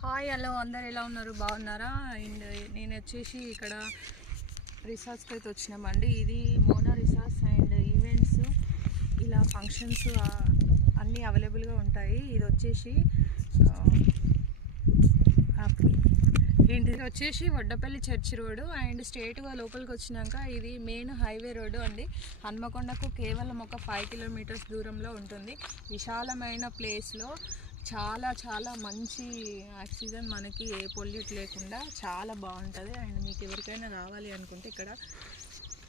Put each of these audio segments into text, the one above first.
Hi hello అందరు ఎలా ఉన్నారు? బాగున్నారా? అండ్ నేను వచ్చేసి ఇక్కడ రిసార్ట్స్కి అయితే వచ్చినామండి. ఇది మోనా రిసార్ట్స్ అండ్ ఈవెంట్స్. ఇలా ఫంక్షన్స్ అన్నీ అవైలబుల్గా ఉంటాయి. ఇది వచ్చేసి ఇది వచ్చేసి వడ్డపల్లి చర్చ్ రోడ్ అండ్ స్ట్రేట్గా లోపలికి వచ్చినాక ఇది మెయిన్ హైవే రోడ్డు అండి. హన్మకొండకు కేవలం ఒక ఫైవ్ కిలోమీటర్స్ దూరంలో ఉంటుంది. విశాలమైన ప్లేస్లో చాలా చాలా మంచి ఆక్సిజన్ మనకి ఏ పొల్యూట్ లేకుండా చాలా బాగుంటుంది. అండ్ మీకు ఎవరికైనా రావాలి అనుకుంటే ఇక్కడ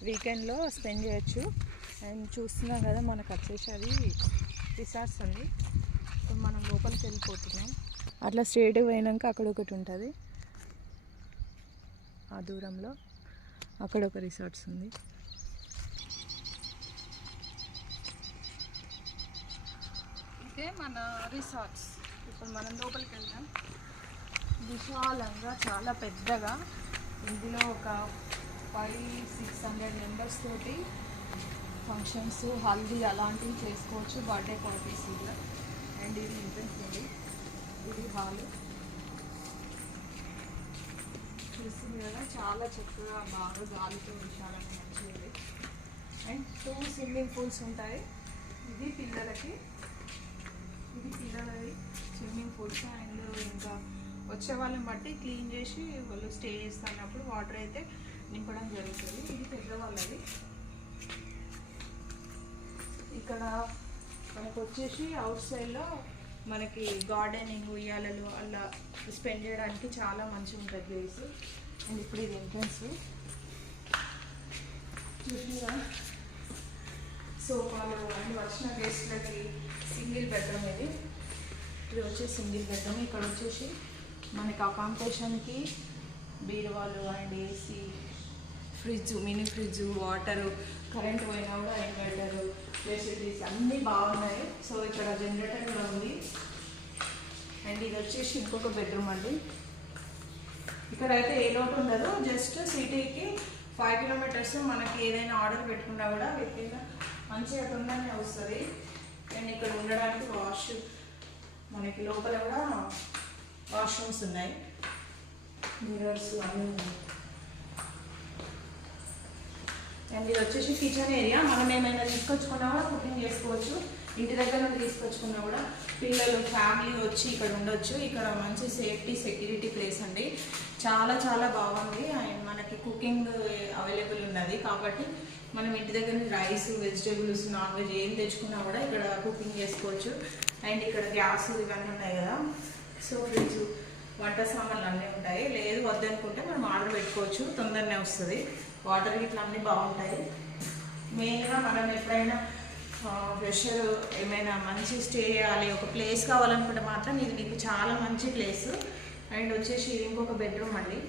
వీకెండ్లో స్పెండ్ చేయొచ్చు. అండ్ చూస్తున్నాం కదా మనకు వచ్చేసి అది రిసార్ట్స్ అండి ఇప్పుడు మనం లోపలికి వెళ్ళిపోతున్నాం. అట్లా స్ట్రేట్ పోయినాక అక్కడ ఒకటి ఉంటుంది. ఆ దూరంలో అక్కడ ఒక రిసార్ట్స్ ఉంది. ఇదే మన రిసార్ట్స్ ఇప్పుడు మనం లోపలికి వెళ్దాం. విశాలంగా చాలా పెద్దగా. ఇందులో ఒక ఫైవ్ సిక్స్ హండ్రెడ్ మెంబర్స్ తోటి ఫంక్షన్స్ హల్దీ అలాంటివి చేసుకోవచ్చు. బర్త్డే పార్టీస్ ఇలా అండ్ ఇది ఎంట్రన్స్ ఉంది ఇది హాల్ చూస్తుంది కదా చాలా చక్కగా బాగా గాలితో విశాలంగా మంచిగా అండ్ టూ స్విమ్మింగ్ పూల్స్ ఉంటాయి. ఇది పిల్లలకి వచ్చే వాళ్ళని బట్టి క్లీన్ చేసి వాళ్ళు స్టే చేస్తున్నప్పుడు వాటర్ అయితే నింపడం జరుగుతుంది. ఇది పెద్దవాళ్ళది. ఇక్కడ మనకు వచ్చేసి అవుట్ సైడ్లో మనకి గార్డెనింగ్ ఉయ్యాలలు అలా స్పెండ్ చేయడానికి చాలా మంచిగా ఉంటుంది ప్లేస్ అండ్ ఇప్పుడు ఇది ఎంట్రన్స్ చూసిగా సోఫాలు అన్ని వచ్చిన గెస్ట్లకి సింగిల్ బెడ్రూమ్ ఇది. ఇది వచ్చేసి సింగిల్ బెడ్రూమ్ ఇక్కడ వచ్చేసి మనకి అకామిడేషన్కి బీరువాలు and AC fridge mini fridge water current పోయినా కూడా ఇన్వర్టరు ఫెసిలిటీస్ అన్నీ బాగున్నాయి. సో ఇక్కడ జనరేటర్ కూడా ఉంది. అండ్ ఇది వచ్చేసి ఇంకొక బెడ్రూమ్ అండి. ఇక్కడ అయితే ఏ లోటు ఉండదు. జస్ట్ సిటీకి ఫైవ్ కిలోమీటర్స్ మనకి ఏదైనా ఆర్డర్ పెట్టుకున్నా కూడా విత్ ఇన్ మంచిగా తొందరనే వస్తుంది. అండ్ ఇక్కడ ఉండడానికి వాష్ మనకి లోపల కూడా వాష్రూమ్స్ ఉన్నాయి మిరర్స్ అన్నీ ఉన్నాయి అండ్ ఇది వచ్చేసి కిచెన్ ఏరియా మనం ఏమైనా తీసుకొచ్చుకున్నా కూడా కుకింగ్ చేసుకోవచ్చు. ఇంటి దగ్గర నుండి తీసుకొచ్చుకున్నా కూడా పిల్లలు ఫ్యామిలీ వచ్చి ఇక్కడ ఉండొచ్చు. ఇక్కడ మంచి సేఫ్టీ సెక్యూరిటీ ప్లేస్ అండి. చాలా చాలా బాగుంది. అండ్ మనకి కుకింగ్ అవైలబుల్ ఉన్నది. కాబట్టి మనం ఇంటి దగ్గర రైస్ వెజిటేబుల్స్ నాన్ వెజ్ ఏం తెచ్చుకున్నా కూడా ఇక్కడ కుకింగ్ చేసుకోవచ్చు. అండ్ ఇక్కడ గ్యాస్ ఇవన్నీ ఉన్నాయి కదా. సో ఫ్రిడ్జ్ వంట సామాన్లు అన్నీ ఉంటాయి. లేదు వద్దనుకుంటే మనం ఆర్డర్ పెట్టుకోవచ్చు. తొందరనే వస్తుంది. వాటర్ ఇట్లా అన్నీ బాగుంటాయి. మెయిన్గా మనం ఎప్పుడైనా ప్రెషర్ ఏమైనా మంచి స్టే చేయాలి ఒక ప్లేస్ కావాలనుకుంటే మాత్రం ఇది మీకు చాలా మంచి ప్లేస్. అండ్ వచ్చేసి ఇంకొక బెడ్రూమ్ అండి.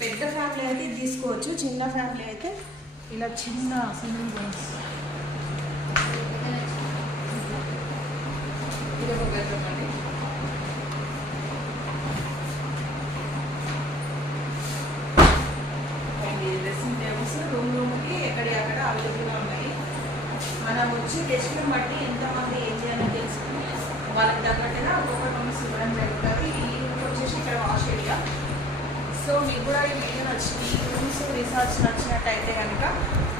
పెద్ద ఫ్యామిలీ అయితే ఇది తీసుకోవచ్చు. చిన్న ఫ్యామిలీ అయితే ఇలా చిన్న స్విమ్మింగ్ పూల్స్. ఇది ఒక బెడ్రూమ్ అండి ఈ డ్రెస్సింగ్ టేబుల్స్ రూమ్ రూమ్కి ఎక్కడి అక్కడ అవైలబుల్గా ఉన్నాయి మనం వచ్చి గెస్ట్ని బట్టి ఎంతమంది ఏం చేయాలని తెలుసుకుని వాళ్ళకి తగ్గట్టుగా ఒక్కొక్క రూమ్స్ ఇవ్వడం జరుగుతుంది. ఈ రూమ్ వచ్చేసి ఇక్కడ వాష్ ఏరియా. సో మీకు కూడా ఈ వీడియో నచ్చింది. ఈ రూమ్స్ రిసార్ట్స్ నచ్చినట్టయితే కనుక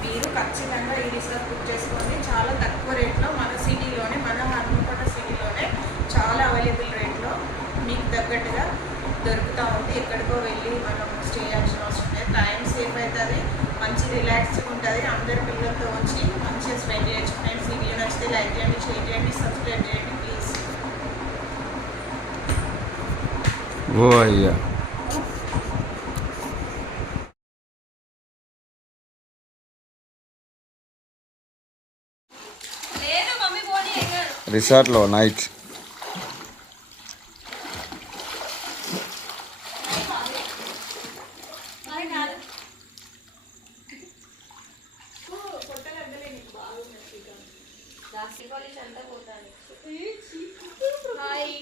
మీరు ఖచ్చితంగా ఈ రిసార్ట్ బుక్ చేసుకోండి. చాలా తక్కువ రేట్లో మన సిటీలోనే మన హన్మకొండ సిటీలోనే చాలా అవైలబుల్ రేట్లో మీకు తగ్గట్టుగా దొరుకుతూ ఉంది. ఎక్కడికో వెళ్ళి మనం స్టే చేయాల్సిన అవసరం లేదు. టైం సేఫ్ అవుతుంది మంచి రిలాక్స్గా ఉంటుంది. అందరి పిల్లలతో వచ్చి మంచిగా స్పెండ్ చేయొచ్చు ఫ్రెండ్స్ ఈ వీడియో నచ్చితే లైక్ చేయండి షేర్ చేయండి సబ్స్క్రైబ్ చేయండి ప్లీజ్ ఓ అయ్యా లేదు మమ్మీ పోనీ రిసార్ట్లో నైట్ హాయ్.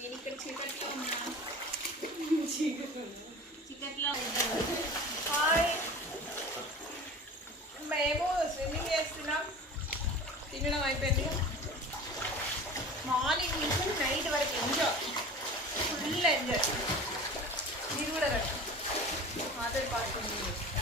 నేను ఇక్కడ చీకట్లో ఉన్నా. చీకట్లో హాయ్. మేము స్విమ్మింగ్ చేస్తున్నాం. తినడం అయిపోయింది. మార్నింగ్ నుంచి నైట్ వరకు ఎంజాయ్. Full enjoy. మీరు కూడా రండి మాతో పాటు